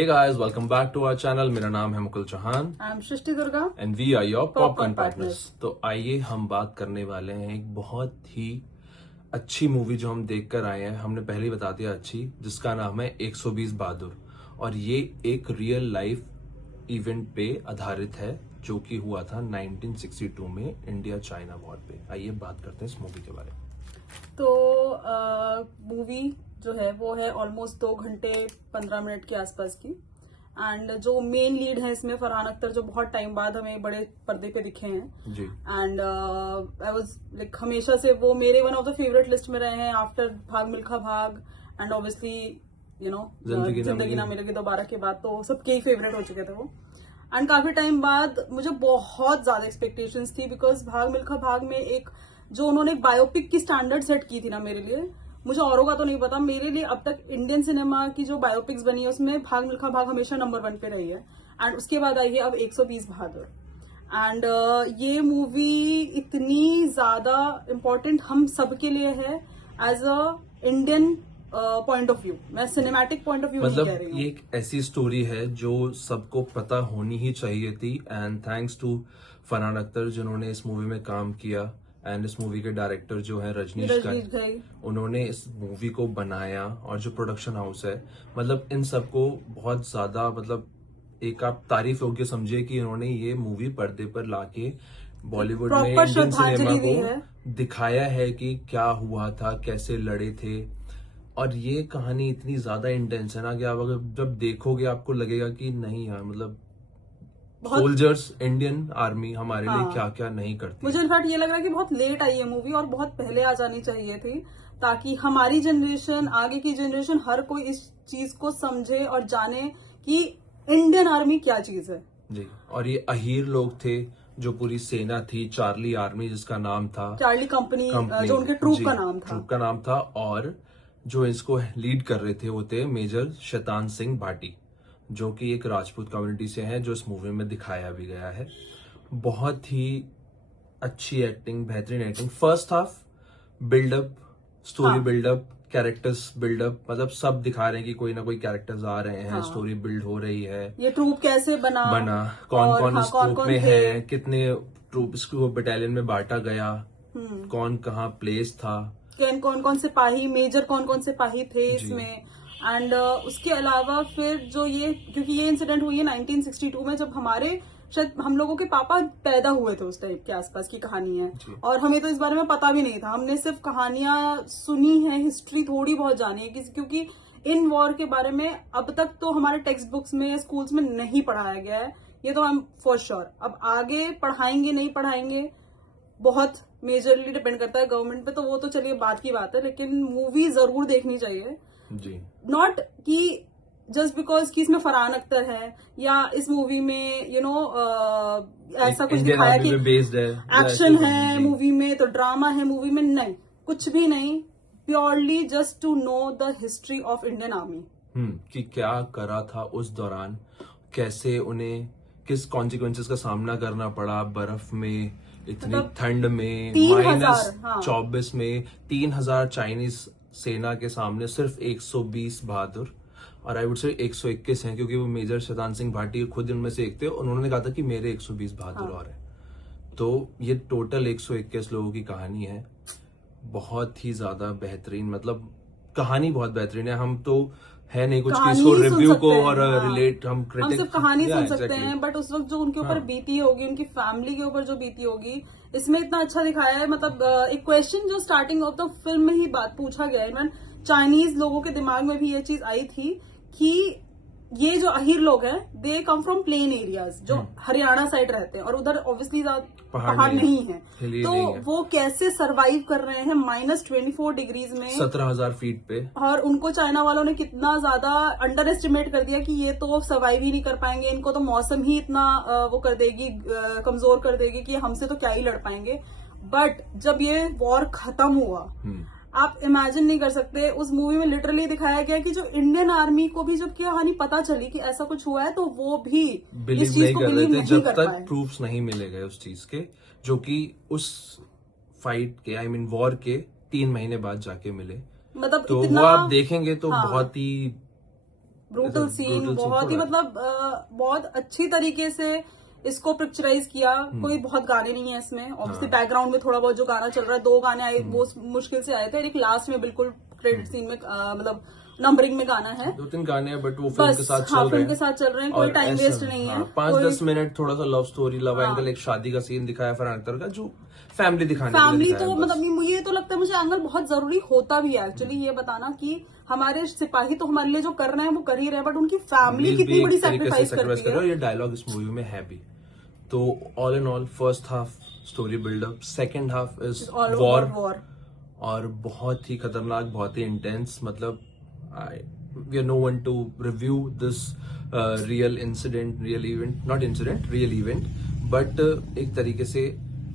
Hey guys, welcome back to our channel. मेरा नाम है Mukul Chauhan I am Srishti Durga and we are your Popcorn popcorn partners. Partners. तो आइए हम बात करने वाले हैं एक बहुत ही अच्छी मूवी जो हम देखकर आए हैं. हमने पहले ही बता दिया अच्छी, जिसका नाम है 120 बहादुर और ये एक रियल लाइफ इवेंट पे आधारित है जो कि हुआ था 1962 में इंडिया चाइना वॉर पे. आइए बात करते हैं इस मूवी के बारे में. तो मूवी जो है वो है ऑलमोस्ट 2 घंटे 15 मिनट के आसपास की. एंड जो मेन लीड है इसमें फरहान अख्तर, जो बहुत टाइम बाद हमें बड़े पर्दे पे दिखे हैं जी. एंड आई वाज लाइक हमेशा से वो मेरे one of the favourite list में रहे हैं आफ्टर भाग मिल्खा भाग एंड ऑब्वियसली यू नो जिंदगी ना मिलेगी दोबारा के बाद तो सबके ही फेवरेट हो चुके थे वो. एंड काफी टाइम बाद मुझे बहुत ज्यादा एक्सपेक्टेशंस थी बिकॉज भाग मिल्खा भाग में एक जो उन्होंने एक बायोपिक की स्टैंडर्ड सेट की थी ना, मेरे लिए, मुझे औरों का तो नहीं पता, मेरे लिए अब तक इंडियन सिनेमा की जो बायोपिक्स बनी है उसमें भाग मिल्खा भाग हमेशा नंबर 1 पे रही है. एंड उसके बाद आई है अब 120 बहादुर. एंड ये मूवी इतनी ज्यादा इम्पोर्टेंट हम सबके लिए है as a Indian point of view. मैं सिनेमैटिक पॉइंट ऑफ व्यू नहीं कह रही हूँ. ये एक ऐसी स्टोरी है जो सबको पता होनी ही चाहिए थी and thanks to Farhan Akhtar जिन्होंने इस मूवी में काम किया एंड इस मूवी के डायरेक्टर जो है रजनीश घई, उन्होंने इस मूवी को बनाया और जो प्रोडक्शन हाउस है, मतलब इन सबको बहुत ज्यादा, मतलब एक आप तारीफ योग्य समझिए कि इन्होंने ये मूवी पर्दे पर लाके बॉलीवुड में इंडियन सिनेमा को दिखाया है कि क्या हुआ था, कैसे लड़े थे. और ये कहानी इतनी ज्यादा इंटेंस है ना कि आप अगर जब देखोगे आपको लगेगा कि नहीं यार, मतलब सोल्जर्स, इंडियन आर्मी हमारे लिए क्या क्या नहीं करती. मुझे इनफैक्ट ये लग रहा है कि बहुत लेट आई है मूवी और बहुत पहले आ जानी चाहिए थी ताकि हमारी जनरेशन, आगे की जनरेशन, हर कोई इस चीज को समझे और जाने कि इंडियन आर्मी क्या चीज है. जी. और ये अहीर लोग थे जो पूरी सेना थी, चार्ली आर्मी जिसका नाम था, चार्ली कंपनी जो उनके ट्रूप का नाम था. और जो इसको लीड कर रहे थे वो थे मेजर शैतान सिंह भाटी, जो कि एक राजपूत कम्युनिटी से हैं, जो इस मूवी में दिखाया भी गया है. बहुत ही अच्छी एक्टिंग, बेहतरीन acting. First half buildup, story buildup, characters buildup, मतलब सब दिखा रहे हैं कि कोई ना कोई कैरेक्टर्स आ रहे हैं, स्टोरी बिल्ड हो रही है, ये ट्रूप कैसे बना, कौन कौन इस ट्रूप में है, कितने ट्रूप इसको बटालियन में बांटा गया, कौन कहाँ प्लेस था, कौन कौन सिपाही, मेजर कौन कौन सिपाही थे इसमें. एंड उसके अलावा फिर जो ये, क्योंकि ये इंसिडेंट हुई है 1962 में, जब हमारे शायद हम लोगों के पापा पैदा हुए थे, उस टाइप के आसपास की कहानी है. और हमें तो इस बारे में पता भी नहीं था, हमने सिर्फ कहानियां सुनी है, हिस्ट्री थोड़ी बहुत जानी है, क्योंकि इन वॉर के बारे में अब तक तो हमारे टेक्स्ट बुक्स में, स्कूल्स में नहीं पढ़ाया गया है. ये तो हम फॉर श्योर अब आगे पढ़ाएंगे नहीं पढ़ाएंगे बहुत मेजरली डिपेंड करता है गवर्नमेंट पे, तो वो तो चलिए बात की बात है, लेकिन मूवी जरूर देखनी चाहिए जी. नॉट कि जस्ट बिकॉज कि इसमें फरहान अख्तर है या इस मूवी में ऐसा कुछ दिखाया कि एक्शन है मूवी में तो ड्रामा है मूवी में, नहीं, कुछ भी नहीं. Purely just to know the history of Indian army, कि क्या करा था उस दौरान, कैसे उन्हें किस कॉन्सिक्वेंसेस का सामना करना पड़ा, बर्फ में, इतनी ठंड में, -24 में 3000 चाइनीज सेना के सामने सिर्फ 120 बहादुर, और आई वुड से 121 हैं, क्योंकि वो मेजर शैतान सिंह भाटी खुद उनमें से एक थे. उन्होंने कहा था कि मेरे 120 बहादुर और हैं. तो ये टोटल 121 लोगों की कहानी है. बहुत ही ज्यादा बेहतरीन, मतलब कहानी बहुत बेहतरीन है. हम तो है नहीं कुछ कि इसको रिव्यू को और रिलेट, हम सिर्फ कहानी सुन सकते हैं, बट उस वक्त जो उनके ऊपर बीती होगी, उनकी फैमिली के ऊपर जो बीती होगी, इसमें इतना अच्छा दिखाया है. मतलब एक क्वेश्चन जो स्टार्टिंग ऑफ द फिल्म में ही बात पूछा गया है, चाइनीज लोगों के दिमाग में भी ये चीज आई थी कि ये जो अहीर लोग हैं, दे कम फ्रॉम प्लेन एरियाज, जो हरियाणा साइड रहते हैं, और उधर ऑब्वियसली पहाड़ नहीं है, तो वो कैसे सरवाइव कर रहे हैं -24 डिग्रीज में, 17,000 फीट पे. और उनको चाइना वालों ने कितना ज्यादा अंडर एस्टिमेट कर दिया कि ये तो सरवाइव ही नहीं कर पाएंगे, इनको तो मौसम ही इतना वो कर देगी, कमजोर कर देगी कि हमसे तो क्या ही लड़ पाएंगे. बट जब ये वॉर खत्म हुआ, आप इमेजिन नहीं कर सकते, उस मूवी में लिटरली दिखाया गया कि जो इंडियन आर्मी को भी जब हनी पता चली कि ऐसा कुछ हुआ है, तो वो भी बिलीव नहीं कर रहे थे जब तक प्रूफ्स नहीं मिले गए उस चीज के, जो कि उस फाइट के, आई मीन वॉर के 3 महीने बाद जाके मिले. मतलब तो वो आप देखेंगे तो बहुत ही ब्रूटल सीन, brutal बहुत ही थोड़ा। मतलब बहुत अच्छी तरीके से इसको पिक्चराइज किया। कोई बहुत गाने नहीं है इसमें, ऑब्वियसली बैकग्राउंड में थोड़ा बहुत जो गाना चल रहा है, 2 गाने आए वो मुश्किल से आए थे, एक लास्ट में बिल्कुल क्रेडिट सीन में मतलब नंबरिंग में गाना है। 2-3 गाने हैं बट वो फिल्म के साथ चल हाँ, रहे फिल्म हैं। के साथ चल रहे हैं, कोई टाइम वेस्ट नहीं है। 5-10 मिनट थोड़ा सा लव स्टोरी, लव एंगल, एक शादी का सीन दिखाया फरहान अख्तर का, जो फैमिली दिखाने के लिए फैमिली दिखाया तो बस। मतलब ये तो लगता है मुझे एंगल बहुत जरूरी होता भी है एक्चुअली, ये बताना कि हमारे सिपाही तो हमारे लिए जो कर रहे हैं वो कर ही रहे हैं, बट उनकी फैमिली Please कितनी भी बड़ी एक तरीके से सैक्रिफाइस करती कर रहे हो, है। ये डायलॉग इस मूवी में है भी। तो all in all first half story buildup, second half is all war, war और बहुत ही खतरनाक, बहुत ही इंटेंस। मतलब we are no one to review this real incident, real event, not incident, real event, but एक तरीके से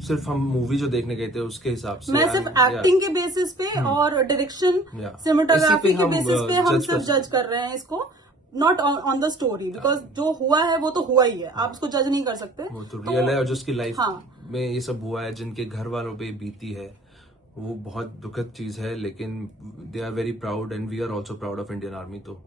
सिर्फ हम मूवी जो देखने गए थे उसके हिसाब से, मैं सिर्फ एक्टिंग के बेसिस पे और डायरेक्शन, Yeah. सिनेमेटोग्राफी इसी पे के हम, बेसिस पे हम judge सिर्फ कर जज कर रहे हैं इसको, not on the story, because जो हुआ है वो तो हुआ ही है, आप उसको जज नहीं कर सकते। वो तो रियल है, और जिसकी लाइफ हाँ। में ये सब हुआ है, जिनके घर वालों पे बीती है, वो बहुत दुखद चीज है, लेकिन they are very proud and we are also proud of Indian army. तो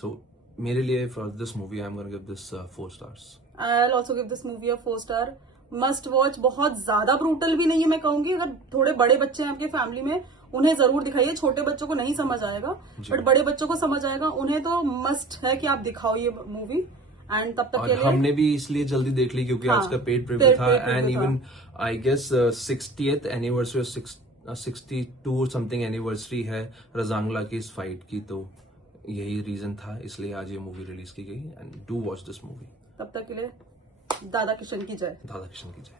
सो मेरे लिए for this movie I am gonna give this 4 stars। I will also give this movie a 4 star. Must watch, बहुत ज्यादा brutal भी नहीं है मैं कहूंगी, अगर थोड़े बड़े बच्चे हैं आपके फैमिली में उन्हें जरूर दिखाइए, छोटे बच्चों को नहीं समझ आएगा, बट बड़े बच्चों को समझ आएगा, उन्हें तो मस्ट है कि आप दिखाओ ये मूवी। एंड तब तक और के लिए हमने भी इसलिए जल्दी देख ली क्योंकि आज का पेड प्रीव्यू था, and even I guess 60th anniversary, 62 something anniversary है रजांगला की इस फाइट की, तो यही रीजन था, इसलिए आज ये मूवी रिलीज की गई। And do watch this movie. तब तक के लिए दादा किशन की जय। दादा किशन की जय।